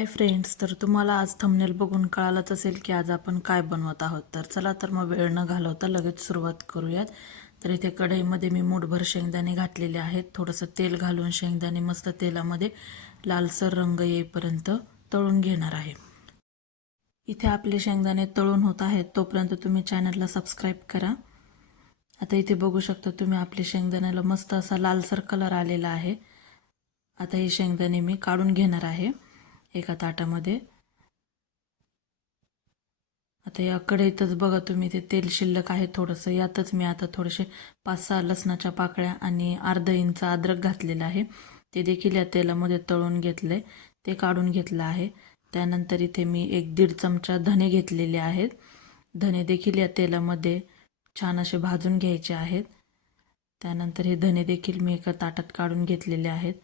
Hi friends तर तुम्हाला आज थंबनेल बघून कळालंच असेल की आज आपण काय बनवत आहोत. तर चला तर मग वेळ न घालवता लगेच सुरुवात करूयात. तर इथे कढईमध्ये मी मूठभर शेंगदाणे घातलेले आहेत. थोडंसं तेल घालून शेंगदाणे मस्त तेलामध्ये लालसर रंग येईपर्यंत तळून घेणार आहे. इथे आपले शेंगदाणे तळून होत आहेत तोपर्यंत तुम्ही चॅनलला सबस्क्राईब करा. आता इथे बघू शकता तुम्ही आपल्या शेंगदाण्याला मस्त असा लालसर कलर आलेला आहे. आता हे शेंगदाणे मी काढून घेणार आहे. एका ताटामध्ये. आता या कढईतच बघा तुम्ही ते तेल शिल्लक आहे थोडंसं. यातच मी आता थोडेसे पाच सहा लसणाच्या पाकळ्या आणि अर्धा इंच अद्रक घातलेलं आहे. ते देखील या तेलामध्ये तळून घेतले ते काढून घेतलं आहे. त्यानंतर इथे मी एक दीड चमचा धने घेतलेले आहेत. धने देखील या तेलामध्ये छान असे भाजून घ्यायचे आहेत. त्यानंतर हे धने देखील मी एका ताटात काढून घेतलेले आहेत.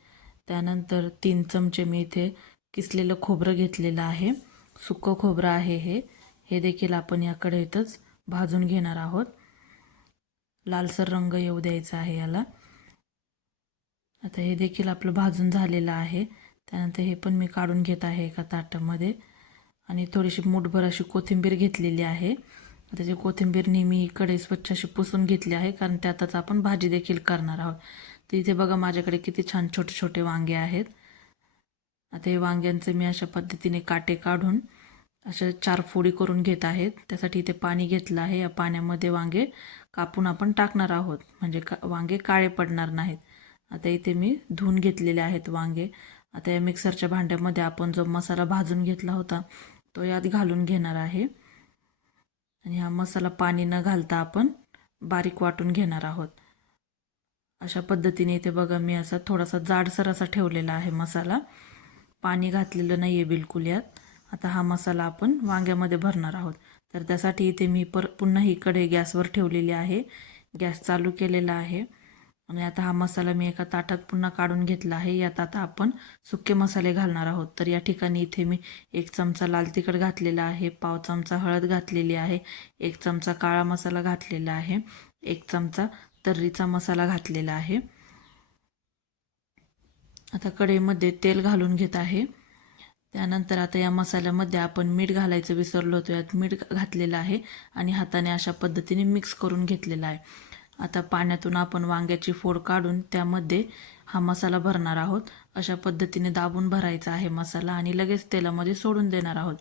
त्यानंतर तीन चमचे मी इथे किसलेलं खोबरं घेतलेलं आहे. सुकं खोबरं आहे हे. हे देखील आपण या कढईतच भाजून घेणार आहोत. लालसर रंग येऊ द्यायचा आहे याला. आता हे देखील आपलं भाजून झालेलं आहे. त्यानंतर हे पण मी काढून घेत आहे एका ताटामध्ये. आणि थोडीशी मूठभर अशी कोथिंबीर घेतलेली आहे. त्याची कोथिंबीर नेहमी इकडे कढई स्वच्छ अशी पुसून घेतली आहे कारण त्यातच आपण भाजी देखील करणार आहोत. तर इथे बघा माझ्याकडे किती छान छोटे छोटे वांगे आहेत. आता हे वांग्यांचे मी अशा पद्धतीने काटे काढून अशा चार फोडी करून घेत आहेत. त्यासाठी इथे पाणी घेतलं आहे. या पाण्यामध्ये वांगे कापून आपण टाकणार आहोत. म्हणजे का वांगे काळे पडणार नाहीत. आता इथे मी धुवून घेतलेले आहेत वांगे. आता या मिक्सरच्या भांड्यामध्ये आपण जो मसाला भाजून घेतला होता तो यात घालून घेणार आहे. आणि हा मसाला पाणी न घालता आपण बारीक वाटून घेणार आहोत. अशा पद्धतीने इथे बघा मी असा थोडासा जाडसर असा ठेवलेला आहे मसाला. पाणी घातलेलं नाही आहे बिलकुल यात. आता हा मसाला आपण वांग्यामध्ये भरणार आहोत. तर त्यासाठी इथे मी पर पुन्हा ही कढई गॅसवर ठेवलेली आहे. गॅस चालू केलेला आहे. आणि आता हा मसाला मी एका ताटात पुन्हा काढून घेतला आहे. यात आता आपण सुके मसाले घालणार आहोत. तर या ठिकाणी इथे मी एक चमचा लाल तिखट घातलेला आहे. पाव चमचा हळद घातलेली आहे. एक चमचा काळा मसाला घातलेला आहे. एक चमचा तर्रीचा मसाला घातलेला आहे. आता कढईमध्ये तेल घालून घेत आहे. त्यानंतर आता या मसाल्यामध्ये आपण मीठ घालायचं विसरलो होतो. यात मीठ घातलेलं आहे आणि हाताने अशा पद्धतीने मिक्स करून घेतलेला आहे. आता पाण्यातून आपण वांग्याची फोड काढून त्यामध्ये हा मसाला भरणार आहोत. अशा पद्धतीने दाबून भरायचा आहे मसाला आणि लगेच तेलामध्ये सोडून देणार आहोत.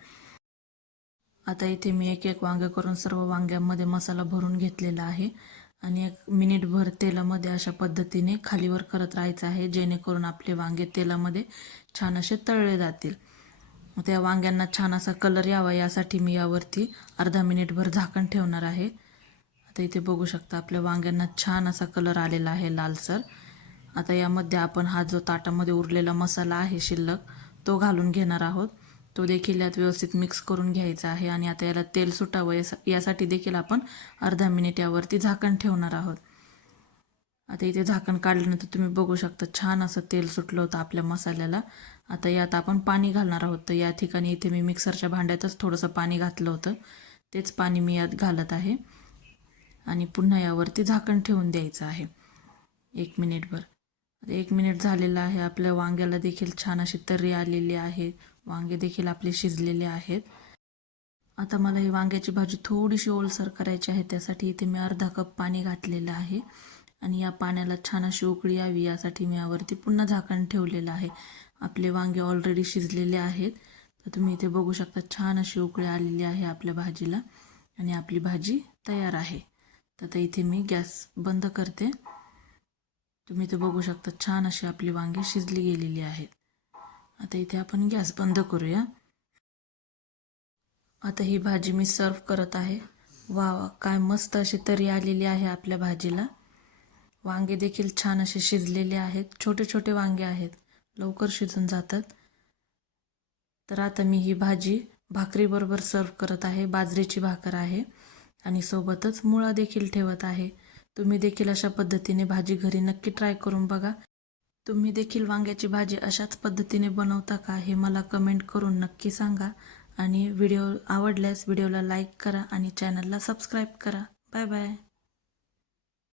आता इथे मी एक एक वांगे करून सर्व वांग्यांमध्ये मसाला भरून घेतलेला आहे. आणि एक मिनिटभर तेलामध्ये अशा पद्धतीने खालीवर करत राहायचं आहे जेणेकरून आपले वांगे तेलामध्ये छान असे तळले जातील. त्या वांग्यांना छान असा कलर यावा यासाठी मी यावरती अर्धा मिनिटभर झाकण ठेवणार आहे. आता इथे बघू शकता आपल्या वांग्यांना छान असा कलर आलेला आहे लालसर. आता यामध्ये आपण हा जो ताटामध्ये उरलेला मसाला आहे शिल्लक तो घालून घेणार आहोत. तो देखील यात व्यवस्थित मिक्स करून घ्यायचा आहे आणि आता याला तेल सुटावं यासा यासाठी देखील आपण अर्धा मिनिट यावरती झाकण ठेवणार आहोत. आता इथे झाकण काढल्यानंतर तुम्ही बघू शकता छान असं तेल सुटलं होतं आपल्या मसाल्याला. आता यात आपण पाणी घालणार आहोत. तर या ठिकाणी इथे मी मिक्सरच्या भांड्यातच थोडंसं पाणी घातलं होतं. तेच पाणी मी यात घालत आहे. आणि पुन्हा यावरती झाकण ठेवून द्यायचं आहे. एक मिनिटभर एक मिनिट झालेलं आहे. आपल्या वांग्याला देखील छान अशी तर्री आलेली आहे. वांगे देखील आपले शिजलेले आहेत. आता मला ही वांग्याची भाजी थोडीशी ओलसर करायची आहे. त्यासाठी इथे मी अर्धा कप पाणी घातलेलं आहे. आणि या पाण्याला छान अशी उकळी यावी. यासाठी मी यावरती पुन्हा झाकण ठेवलेलं आहे. आपले वांगे ऑलरेडी शिजलेले आहेत. तर तुम्ही इथे बघू शकता छान अशी उकळी आलेली आहे आपल्या भाजीला. आणि आपली भाजी तयार आहे. तर इथे मी गॅस बंद करते. तुम्ही इथे बघू शकता छान अशी आपली वांगी शिजली गेलेली आहेत. आता इथे आपण गॅस बंद करूया. आता ही भाजी मी सर्व करत आहे. वा वा काय मस्त अशी तरी आलेली आहे आपल्या भाजीला. वांगे देखील छान असे शिजलेले आहेत. छोटे छोटे वांगे आहेत. लवकर शिजून जातात. तर आता मी ही भाजी भाकरीबरोबर सर्व करत आहे. बाजरीची भाकर आहे. आणि सोबतच मुळा देखील ठेवत आहे. तुम्ही देखील अशा पद्धतीने भाजी घरी नक्की ट्राय करून बघा. तुम्ही देखील वांग्याची भाजी अशाच पद्धतीने बनवता का हे मला कमेंट करून नक्की सांगा. आणि व्हिडिओ आवडल्यास व्हिडिओला लाईक करा आणि चॅनलला सबस्क्राईब करा. Bye bye